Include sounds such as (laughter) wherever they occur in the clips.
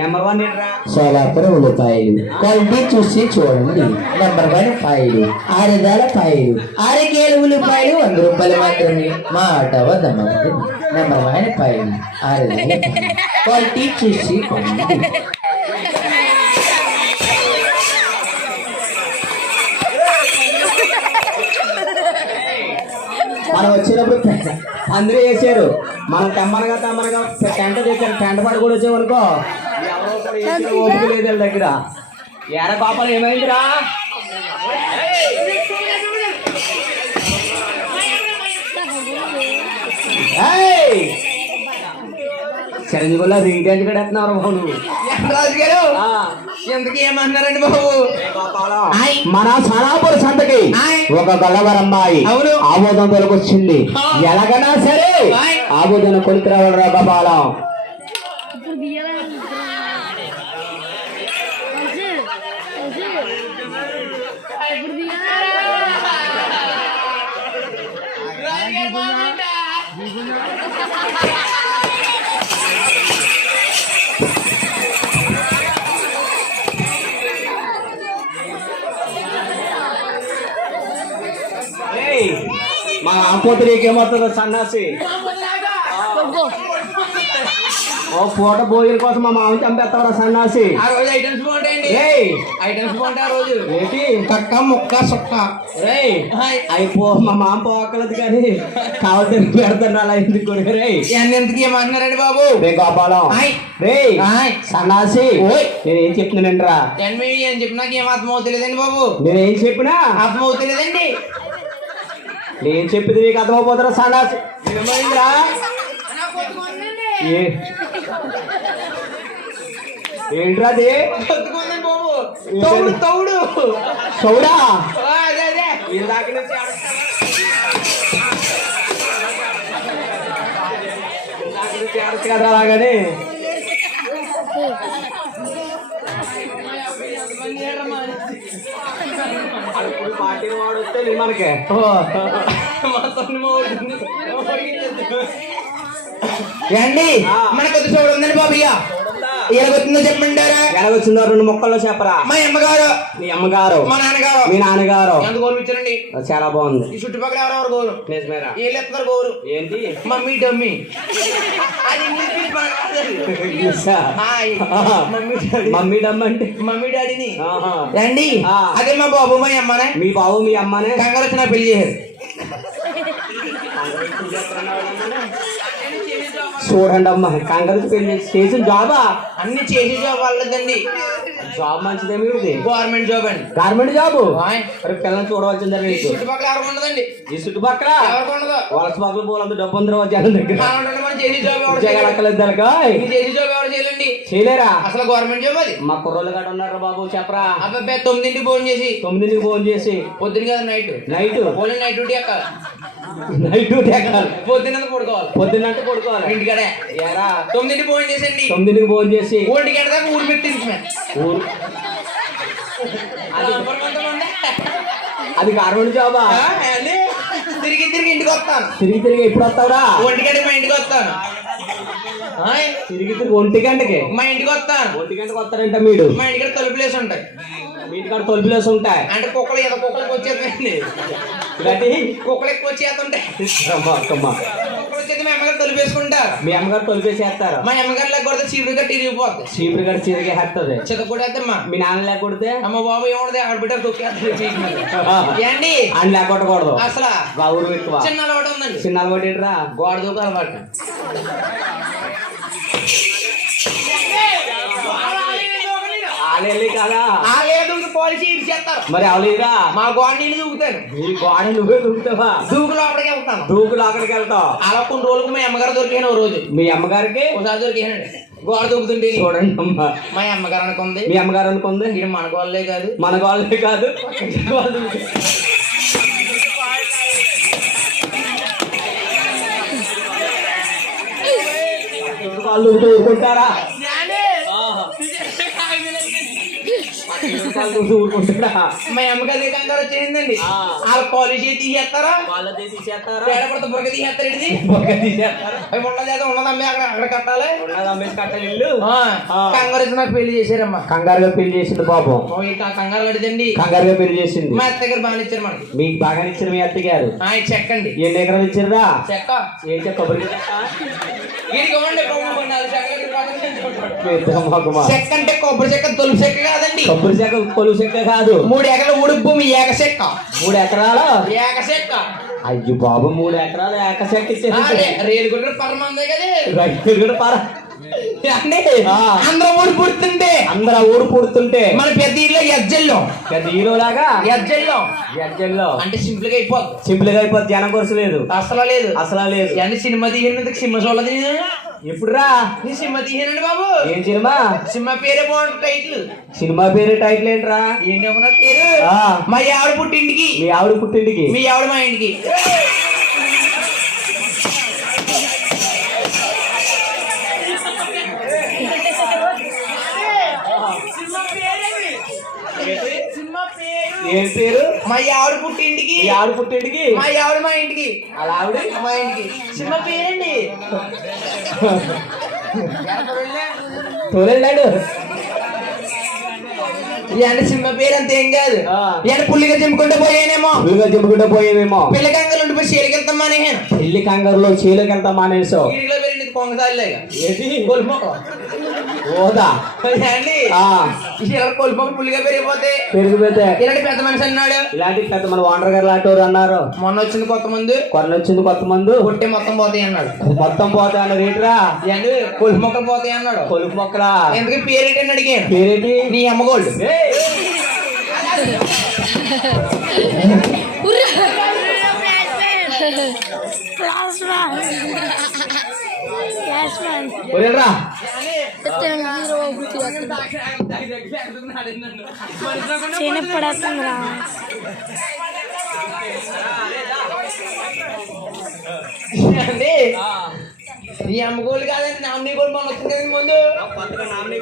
Number one సోలాపుర ఉల్లిపాయలు quality చూసి చూడండి. నెంబర్ వన్ పాయలు ఆరు వేల పాయలు ఆరు కేలు ఉల్లిపాయలు వంద రూపాయలు మాత్రమే. మాట వద్దమంది నెంబర్ వన్ పాయలు ఆరు వేల పాయలు క్వాలిటీ చూసి మనం వచ్చినప్పుడు పె- అందరూ వేసారు మనం తెమ్మనగా తెమ్మనగా టెంట తెచ్చారు. టెంట పడి కూడా వచ్చామనుకో ఎవరో ఓపిక లేదు వీళ్ళ దగ్గర. ఏడ పాపలు ఏమైందిరా? ఏయ్! చిరంజీవిలో రీటెంట్ కూడా ఎత్తున్నారు బాబు నువ్వు? రాజు గారు ఆ. ఎందుకు ఏమన్నారండి బాబు ఆయ్. మన సనాపుర సంతకి. ఒక గల్లవరమ్మాయి అవును. ఆమోదం ఆ. ఎలాగైనా సరే. ఆమోదం కొలికి రావడం గోపాలం ఇప్పుడు తీయాలి (laughs) మా ఆంపోతు నీకేమవుతుందో సన్నాసి? ఓ పూట భోజనం కోసం మా మామ చంపేస్తావరా సన్నాసి. ఆ రోజు ఐటమ్స్ బాగుంటాయండి. ఏయ్! ఐటమ్స్ బాగుంటాయి ఆ రోజు. ఏంటి? కక్క ముక్క సుక్క. రేయ్! హాయ్. అయిపో మా మామ పోకలదు కానీ కావాలి పెడతాను అలా ఎందుకు కూడా రేయ్! ఇవన్నీ ఎందుకు ఏమన్నారండి బాబు? రే గోపాలం. రేయ్. సన్నాసి. నేనేం చెప్తున్నానంటరా? నేను మీ ఏం చెప్పినాక ఏం అర్థం అవుతలేదండి బాబు? నేనేం చెప్పినా? అర్థం అవుతలేదండి నేను చెప్పింది నీకు అర్థమైపోతారా సన్నాసి? ఏమైందిరా? ఏ? ఏంట్రా అది? కొట్టుకుందండి బాబు తౌడు తౌడు. చౌడా ఆ, మనకే. ఏండి ఆ. మన కొద్ది ఎలాగొచ్చిందో చెప్పంటారా ఎలాగొచ్చిందో రెండు మొక్కల్లో చెప్పరా మా అమ్మగారు. మీ అమ్మగారు. మా నాన్నగారు. మీ నాన్నగారు. ఎంత గోరు ఇచ్చారండి? చాలా బాగుంది. ఈ చుట్టుపక్కల ఎవరెవరు గోరు? నిజమేరా. వీళ్ళు ఎత్తున్నారు గోరు? ఏంటి? Mummy dummy. అది. Mummy daddy. మమ్మీ డమ్ అంటే? మమ్మీ డాడీని. రండి. అదే మా బాబు మా అమ్మనే. మీ బాబు మీ అమ్మనే? కంగారు వచ్చిన పెళ్ళి చేశారు చూడండి అమ్మ కంగారు పెళ్ళి చేసిన జాబా? అన్ని చేసే జాబ్ వాళ్ళదండి. జాబ్ మంచిదేమి ఇది గవర్నమెంట్ జాబ్ అండి. Garment job. మరి పిల్లల్ని చూడవలసిందే ఈ చుట్టుపక్కల ఎవరికి ఉండదండి. ఈ చుట్టుపక్కల? ఎవరికి ఉండదు. వలస పక్కల పోలంత డబ్బు అందరూ జనం దగ్గర. చేసి జాబ్ ఎవరు దానికా చేసి జాబ్ ఎవరు చేయలేండి చేయలేరా? అసలు గవర్నమెంట్ జాబ్ అది? మా కుర్రోళ్ళు కాడ ఉన్నారు బాబు చెప్పరా? అబ్బాయి తొమ్మిదింటికి ఫోన్ చేసి. తొమ్మిదింటికి ఫోన్ చేసి. పొద్దున కదా నైట్ నైట్ పోలీ నైట్ డ్యూటీ ఎక్కాలి. నైట్ డ్యూటీ ఎక్కాలి. పొద్దున్న పడుకోవాలి. పొద్దున్నంటే పడుకోవాలి. ఇంటికాడే. ఏరా? తొమ్మిదింటికి ఫోన్ చేసండి తొమ్మిదింటికి ఫోన్ చేసి. ఒంటికి దాకా ఊరు పెట్టింది ఊరు అది అది గార్మెంట్ జాబా తిరిగి తిరిగి ఇంటికి వస్తాను. తిరిగి తిరిగి ఎప్పుడు వస్తావురా? ఒంటిగంటకి మా ఇంటికి వస్తాను. తిరిగి తిరిగి ఒంటి గంటకి? మా ఇంటికి వస్తాను. ఒంటి గంటకి వస్తారంట మీరు మా ఇంటికి తలుపులేసి ఉంటాయి. మీ ఇంటికాడ తొలిపిలేసి ఉంటాయి. అంటే కుక్కలు ఏదో కుక్కలకి గట్టి కుక్కలు ఎక్కువ వచ్చేస్తుంటాయి వచ్చేది మా అమ్మగారు తలుపేసుకుంటారు. మీ అమ్మగారు తొలిపేసేస్తారు. మా అమ్మగారు లేక కొడితే చీపురు కట్టి ఇరిగిపోద్ది. చీపురు గడి చిరిగేస్తుంది చిత కొట్టేద్దమ్మా. మీ నాన్న లేకొడితే అమ్మ బాబు పెట్టారు తొక్కేస్తారు చీపు మీద. ఏండి ఆయన లేకొట్టకూడదు అసలు? గౌరవం ఎక్కువ. చిన్న అలవాటు ఉందండి. చిన్న కొట్టేట్రా గోడ దూక అలవాటు ఆలెళ్ళి కదా ఆ లేదు పాలసీ ఇటు చేస్తారు మరి అవలేదా మా గోడ దూకుతాను మీ గోడ నువ్వే దూకుతావా? దూకు లోపలికి వెళ్తాను. దూకులు అక్కడికి వెళ్తావు. అలా కొన్ని రోజులకు మా అమ్మగారు దొరికాను ఓ రోజు. మీ అమ్మగారికి? ఒకసారి దొరికానండి గోడ దూకుతుంటే చూడండి అమ్మా. మా అమ్మగారు అనుకుంది. మీ అమ్మగారు అనుకుంది? ఇది మన గోళ్ళే కాదు. మన వాళ్ళే కాదు. వాళ్ళు (laughs) వాళ్ళు ఊరుకుంటారా చూసి ఊరుకుంటాడా మా అమ్మకి అదే కంగారు వచ్చేసిందండి. ఆ. వాళ్ళ కాలేజీ తీసేస్తారా? వాళ్ళ తీసేస్తారా? తేడా పడితే బుర్గ తీసేస్తారు ఇది బొగ్గ తీసేస్తారా? అవి ఉన్నది ఏదో ఉన్నదమ్మే అక్కడ అక్కడ కట్టాలి. ఉన్నది అమ్మేసి కట్టాలి ఇల్లు. కంగారు వచ్చి నాకు పెళ్ళి చేశారమ్మా? కంగారుగా పెళ్ళి చేసింది పాపం. కంగారు అడిదండి కంగారుగా పెళ్ళి చేసింది మా అత్త దగ్గర బాగా ఇచ్చారు మనకి మీకు బాగా ఇచ్చిన మీ అత్తగారు. ఆ, ఇది చెక్కండి ఎన్ని ఎకరాలు ఇచ్చారా చెక్క. ఏం చెక్క కొబ్బరి చెక్క అంటే కొబ్బరి చెక్క తొలుపు చెక్క కాదండి. కొబ్బరి చెక్క కొలువు చెక్క కాదు. మూడు ఎకరాల ఊడి భూమి ఏక చెక్క మూడు ఎకరాలు ఏక చెక్క అయ్యో బాబు మూడు ఎకరాలు ఏక చెక్క ఆ, ఇచ్చేసి రే- రేలు కూడా పరమందే కదా. రైతు కూడా పారా. అందరూ ఊడి పుడుతుంటే. అందరూ ఊరు పుడుతుంటే. మన పెద్ద ఇల్లు ఎజ్జల్లో పెద్ద హీరో లాగా ఎజ్జల్లో అంటే సింపుల్గా అయిపోద్ది. సింపుల్గా జనం కొరసు లేదు. అసలు లేదు. అసలు లేదు. అంటే సినిమా తీయనందుకు సినిమా చూడదు. ఇప్పుడు రా నీ సినిమా తీయనండి బాబు. ఏం సినిమా? సినిమా పేరే బాగుంటుంది టైటిల్. సినిమా పేరు టైటిల్ ఏంట్రా? ఏంటి పేరు? ఆ, మా ఆవిడ పుట్టింటికి. మీ ఆవిడ పుట్టింటికి. మీ ఆవిడ మా ఇంటికి. ఏం పేరు? మా ఆవిడ పుట్టింటికి. మీ ఆవిడ పుట్టింటికి? మా ఆవిడ మా ఇంటికి. అలా ఆవిడ మా ఇంటికి. సినిమా పేరండి. తోలేడు ఇలాంటి సినిమా పేరు అంత ఏం కాదు. ఇలాంటి పుల్లిగా చెప్పుకుంటూ పోయానేమో. ఫుల్గా చెప్పుకుంటూ పోయేమేమో పిల్లకంగలు ఉండి పోయి చీరకెళ్తామా నేను పెళ్ళి కంగారులో చీలోకి వెళ్తా మానేసావు ఇడిలో ఓదా. అండి ఆ. ఇలా కొలుమొక్క పుల్లిగా పెరిగిపోతే. పెరిగిపోతే. ఇలాంటి పెద్ద మనిషి అన్నాడు. ఇలాంటి పెద్ద మన వాండర్ గారు లాంటి అన్నారు. మొన్న వచ్చింది కొత్త మందు. కొన్న వచ్చింది కొత్త మందు. కొట్టే మొత్తం పోతాయి అన్నాడు. మొత్తం పోతా అన్నారు ఏంట్రా? ఏంటి కొలుపు మొక్కలు పోతాయి అన్నాడు. కొలుపు మొక్కలా? ఎందుకు పేరేంటని అడిగాను. పేరేంటి? నీ అమ్మగోల్డ్ ఏయ్! (laughs) ఒరేరా హీరో చిన్నప్పుడేస్తుందిరా అండి నీ అమ్మగోల్డ్ కాదండి నా అమ్మ గోల్డ్ మొన్న వచ్చింది కదా ముందు? నామినీ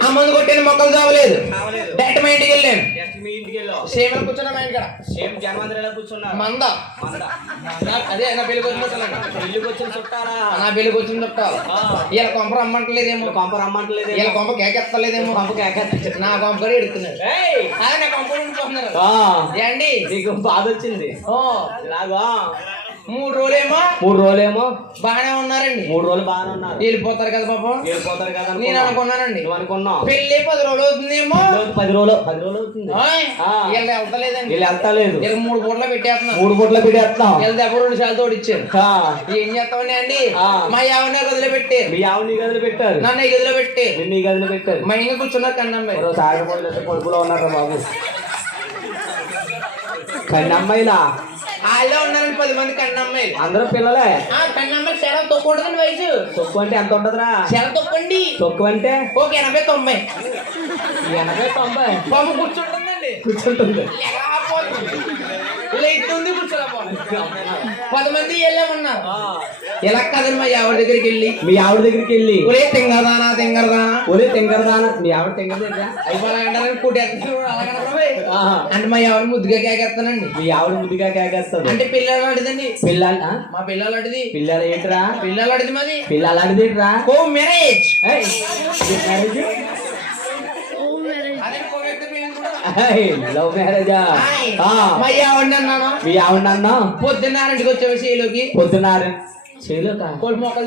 ఆ మందు కొట్టిన మొక్కలు చావలేదు. కావలేదు. డైరెక్ట్ మా ఇంటికి వెళ్ళాను. జస్ట్ మీ ఇంటికి వెళ్ళావు. సేమలు కూర్చున్నా మా ఇంటికాడ. సేమ్ జన్మదిన కూర్చున్నారు మంద. అదే నా పెళ్ళికి వచ్చిన పెళ్ళికి వచ్చిన చుట్టారా నా పెళ్ళికి వచ్చిన చుట్టాలు ఆ. వీళ్ళ కొంప రమ్మంటలేదేమో. కొంప రమ్మంటలేదు వీళ్ళ కొంప కేకెత్తలేదేమో కొంప కేకేస్తారు. నా కొంప కూడా ఎడుతున్నారు! అదే నా కొంప ఉండిపోతున్నారు. ఏండి నీకు బాధ వచ్చింది. ఓ. ఇలాగా మూడు రోజులేమో? మూడు రోజులేమో? బాగానే ఉన్నారండి. మూడు రోజులు బాగానే ఉన్నారు. వెళ్ళిపోతారు కదా పాపం? వెళ్ళిపోతారు కదా నేను. అనుకున్నానండి. నువ్వు అనుకున్నావు. పెళ్ళి పది రోజులు అవుతుందేమో? పది రోజులు పది రోజులు అవుతుంది. వీళ్ళు వెళ్తలేదండి వీళ్ళు వెళ్తా లేదు వీళ్ళకి మూడు పూటలు పెట్టేస్తున్నారు. మూడు పూట్ల పెట్టేస్తాం వీళ్ళ దెబ్బ రెండు సార్లు తోడిచ్చారు. ఏం చేస్తామండి అండి. మా యావన గదిలో పెట్టారు. మీ ఆవు నీ గదిలో పెట్టారు. నన్ను ఈ గదిలో పెట్టారు. నిన్ను ఈ గదిలో పెట్టారు. మా ఇంట్లో కూర్చున్నారు కన్నమ్మాయి. మరో సాగపోయిన కొడుకులో ఉన్నారా బాబు. కన్ను అమ్మాయిలా వాళ్ళే ఉన్నారండి పది మంది కన్నమ్మాయిలు అందరూ పిల్లలే. ఆ కన్నమ్మాయి శర తొక్కకూడదండి వయసు. తొక్కు అంటే ఎంత ఉంటదిరా? శర తొక్కండి తొక్కు అంటే? ఒక ఎనభై తొంభై. ఎనభై తొంభై. పాప కూర్చుంటుందండి. కూర్చుంటుంది. లేస్తుంది కూర్చోలేకపోతుంది పది మంది వెళ్ళే ఉన్నారు? ఆ, ఇలా కదండి మా ఎవరి దగ్గరికి వెళ్ళి? మీ ఆవిడ దగ్గరికి వెళ్ళి. ఒరే తింగరదానా తింగరదానా. ఒరే తెంగరదాన. మీ ఆవిడ తెంగర దగ్గర అయిపోయి కుట్టేస్తున్నాడు అలాగనరా ఆహా. అంటే మా ఎవరు ముద్దుగా కేకేస్తానండి. మీ ఆవిడ ముద్దుగా కేకేస్తుంది. అంటే పిల్లలు అడిదండి పిల్లలు? మా పిల్లలు అడిది పిల్లలు ఏంట్రా పిల్లలు అడిది మాది పిల్లలు అడిదేట్రా ఓ మ్యారేజ్ మ్యారేజ్ ఓ మ్యారేజ్ అదే కోవెత్తే పెళ్ళి కూడా. ఏయ్, లవ్ మ్యారేజా మా ఎవరిని అన్నాను మీ ఆవిడ అన్నా పొద్దున్నారింటికి వచ్చే పొద్దున్నారు చేయలేక కొలుపు మొక్కలు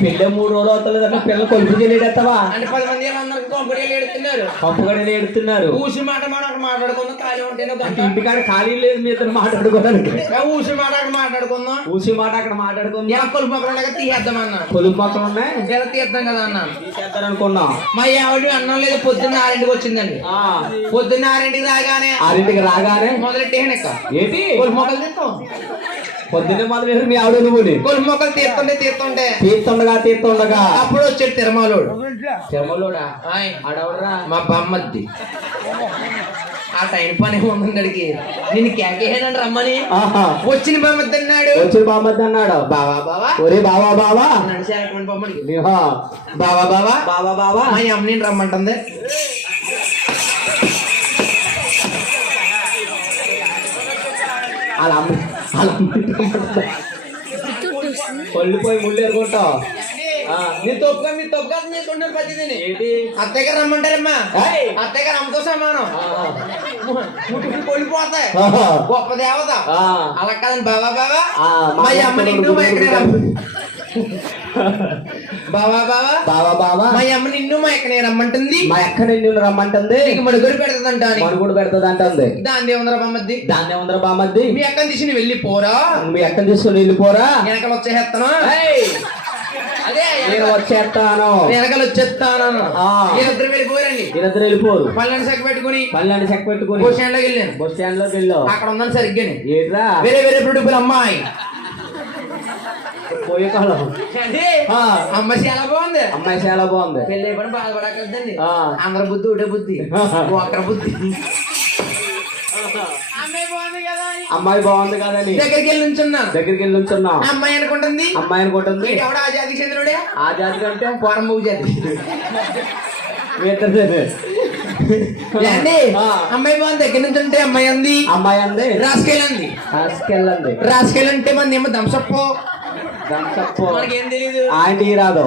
పెళ్ళే మూడు రోజులు అవుతుంది కదా పిల్లలు కొలుపు చేయలేడెత్తవా అంటే పది మంది అందరికి కంపెనీలు ఎడుతున్నారు పంపగడలు ఏడుతున్నారు. ఊసి మాట మాట అక్కడ మాట్లాడుకుందాం. ఖాళీ ఉంటేనే ఇంటికాడ ఖాళీ లేదు మీ ఇద్దరు మాట్లాడుకోవడానికి. ఊసి మాట అక్కడ మాట్లాడుకుందాం. ఊసి మాట అక్కడ మాట్లాడుకుంది. ఎలా కొలుపు మొక్కలు ఉండగా తీసేద్దాం అన్నాను కొలుపు మొక్కలు ఉన్నాయి? ఎలా తీద్దాం కదా అన్నాను తీసేద్దారనుకున్నాం. మా ఆవిడ అన్నం లేదు పొద్దున్న ఆరింటికి వచ్చిందండి. ఆ, పొద్దున్న ఆరింటికి రాగానే ఆరింటికి రాగానే? మొదలెట్టేనక్క ఏంటి? కొలుపు మొక్కలు తీస్తాం పొద్దున్నే మొదలు మీ ఆవిడ నువ్వు కొన్ని మొక్కలు తీస్తుంటే తీస్తుంటే తీస్తుండగా తీస్తుండగా. అప్పుడు వచ్చాడు తిరుమలోడు. తిరుమలోడా? ఆడవరా మా బామ్మద్ది. ఆ టైం పని ఉందడికి నేను కేకేయనండి రమ్మని. వచ్చిన బామ్మద్ది అన్నాడు. వచ్చిన బామ్మద్ది అన్నాడు. బావా బావా. ఒరే బావా బావా. నడిచేటువంటి బావా బావా. బావా బావా. మా అమ్మని రమ్మంటుంది. అలా అమ్మ పళ్ళిపోయి ముళ్ళు తప్పుగా మీరు తప్పుగా అర్థం చేసుకుంటున్నారు పద్ధతిని ఏంటి? అత్తయ్య గారు రమ్మంటారమ్మా. ఏయ్! అత్తయ్య గారు అమ్మతో సమానం. ముట్టుకుని ఆహా. గొప్ప దేవత. అలా కాదని బాబా బాబా ఆ, మా మా అమ్మ నిన్ను మా ఎక్కడే బాబా బాబా బావా బావా? మా అమ్మ నిన్ను మా ఎక్కడే రమ్మంటుంది. మా ఎక్క నిన్ను రమ్మంటుంది. నీకు మడుగురు పెడతదంట అని మనుగుడు పెడుతుంది అంటుంది దాని ఏముందరా బొమ్మద్ది? దాన్ని ఏముందిరా బామ్మద్ది? మీ అక్కని తీసి నువ్వు వెళ్ళి పోరా మీ ఎక్క తీసుకుని వెళ్ళిపోరా. వెనకాల వచ్చేస్తాను. ఏయ్! అదే నేను వచ్చేస్తాను. వెనకాల వచ్చేస్తాను. ఆ. వీళ్ళిద్దరు వెళ్ళిపోయారండి వీళ్ళిద్దరు వెళ్ళిపోరు. పల్లెని సెక్క పెట్టుకుని. పల్లెని చెక్ పెట్టుకుని. బస్ స్టాండ్లోకి వెళ్ళాను. బస్ స్టాండ్లోకి వెళ్ళావు. అక్కడ ఉందని సరిగ్గానే. ఏట్రా? వేరే వేరే బ్యూటిఫుల్ అమ్మాయి. పోయే కాలం అంటే ఆ. అమ్మాయి చాలా బాగుంది. అమ్మాయి చాలా బాగుంది. పెళ్ళి అయిపోయిన బాధపడకద్దండి ఆ. అందరి బుద్ధి ఒకటే బుద్ధి. (laughs) ఒక్కర బుద్ధి. అమ్మాయి బాగుంది కదా అని. అమ్మాయి బాగుంది కదని దగ్గరికి వెళ్ళి ఉంచున్నాను దగ్గరికి వెళ్ళి ఉంచున్నాం అమ్మాయి అనుకుంటుంది? అమ్మాయి అనుకుంటుంది. వీడు ఎవడో (laughs) ఆ జాతికి చెందినోడే ఆ జాతి కంటే పోరం మూగు జాతి. అమ్మాయి బాగుంది. దగ్గర నుంచి ఉంటే అమ్మాయి అంది. అమ్మాయి అంది. రాసుకెళ్ళండి. తీసుకెళ్ళండి రాసుకెళ్ళంటే మన ఏమో దంసప్పో మనకేం తెలీదు. ఆంటీ రాదు.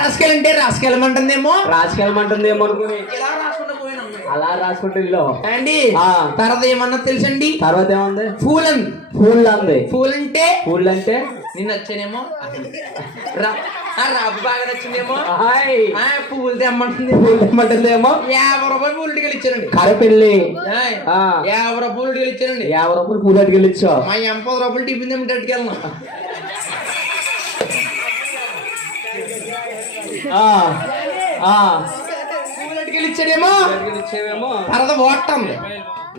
రాసుకెళ్ళంటే రాసుకెళ్ళమంటుందేమో రాసుకెళ్ళమంటుంది ఏమనుకుని ఇలా రాసుకుంటూ పోయిన అమ్మాయి. అలా రాసుకుంటూ వెళ్ళావు అండి. తర్వాత ఏమన్నా తెలుసండి? తర్వాత ఏముంది? ఫూల్. అంది పూల్ అంది ఫూల్ అంటే పూల్ అంటే నిన్ను వచ్చానేమో రాబు బాగా నచ్చిందేమో? పువ్వులు తెమ్మంటుంది పూల్ తెమ్మంటుందేమో? యాభై రూపాయలు పూలు ఇచ్చారండి. కరపెళ్ళి. యాభై రూపాయలు పూలు ఇచ్చారండి. యాభై రూపాయలు పూల్ అట్టుకెళ్ళి ఇచ్చావు. మా ఎంపది రూపాయలు టిఫిన్. పూలు అట్టుకెళ్ళి ఇచ్చాడేమో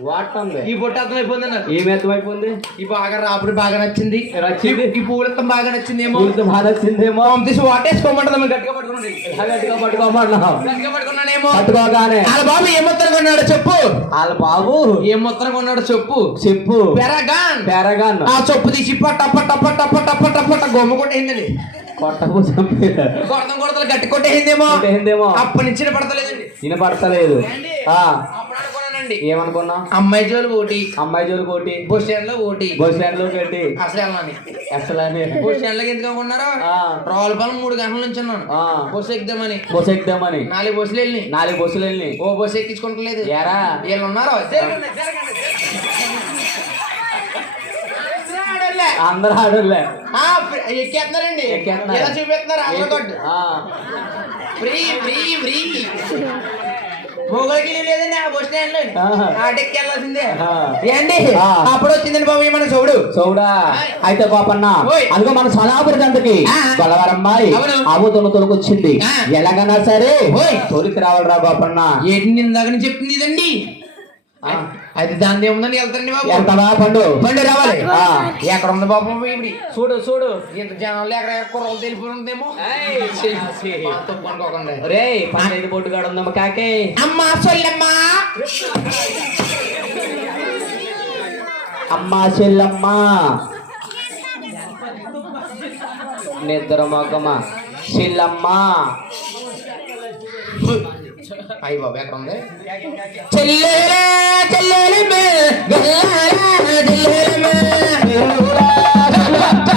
వాడుతుంది ఈ బొట్ట అర్థమైపోయింది నాకు. ఏం ఎత్తమైపోయింది ఈ బాగా రాపుడు బాగా నచ్చింది. నచ్చింది. ఈ పూలతో బాగా నచ్చిందేమో. పూలతో బాగా నచ్చిందేమో. తీసి వాటేసుకోమంటుంది మేము గట్టిగా పట్టుకున్నాడు ఇలా గట్టిగా పట్టుకోమన్నావు గట్టిగా పట్టుకున్నానేమో పట్టుకోగానే. వాళ్ళ బాబు ఏం మొత్తం కొన్నాడు చెప్పు. వాళ్ళ బాబు? ఏం మొత్తం కొన్నాడు చెప్పు. చెప్పు. పెరగాన్. పెరగాను. ఆ చొప్పు తీసి పట్ట పట్ట పట్ట పట్ట పట్ట పట్ట గొమ్మ కొట్టేసిందండి కొడతం కొడతలు గట్టి కొట్టేసిందేమో. కొట్టేసిందేమో. అప్పటి నుంచి పడతలేదండి వినపడతలేదు ఏండి? ఆ. అప్పుడు అనుకున్నానండి. ఏమనుకున్నా? అమ్మాయి జోలు ఓటి అమ్మాయి జోలు కోటి బస్ స్టాండ్లో ఓటి బస్ స్టాండ్లో పెట్టి. అసలు వెళ్ళాలి. అసలు అని బస్ స్టాండ్లోకి ఎందుకు అనుకున్నారా? ఆ. రావులపాలెం మూడు గంటల నుంచి ఉన్నాను. ఆ. బస్సు ఎక్కుదామని. బస్సు ఎక్కుదామని. నాలుగు బస్సులు వెళ్ళి నాలుగు బస్సులు వెళ్ళి ఓ బస్సు ఎక్కించుకోవట్లేదు ఎరా? వీళ్ళు ఉన్నారు జరగండి, జరగండి, జరగండి. అందరూ ఆడలే ఆ, ఫ్రీ- ఎక్కేస్తున్నారండి ఎక్కేస్తున్నారు. ఇలా చూపిస్తున్నారు అందరూ కొట్టు ఆ, ఫ్రీ ఫ్రీ ఫ్రీ మొగలకి లేదండి ఆ బస్ స్టాండ్లో. ఆటెక్కి వెళ్ళాల్సిందే. ఏండి. అప్పుడు వచ్చిందండి బాబు మన చూడు చూడా అయితే పాపన్న. అందుకో మన సోలాపురి దంతకి. ఆవు తొను తొలకొచ్చింది. ఎలాగన్నా సరే. తొలికి రావాలరా గోపన్న ఏంటి ఇందాక నుంచి చెప్తుంది ఇదండి. అది దాని ఏముందని వెళ్తారండి బాబు. ఎంతలా పండు? బండి రావాలి. ఆ. ఎక్కడ ఉంది బాబు ఇప్పుడు చూడు చూడు. ఇంత జనాలు ఎక్కడ కుర్రలు తెలిపోతుందేమో తప్పుకోకుండా రే పంచాయతీ బోర్డు కాడ ఉందమ్మ కాకే. అమ్మా సొల్లమ్మా అమ్మా చెల్లమ్మ. నిద్ర మొగ్గమ్మ చెల్లమ్మ. అయ్యి బాబు ఎక్కడ ఉంది చెల్లెలే చెల్లెలే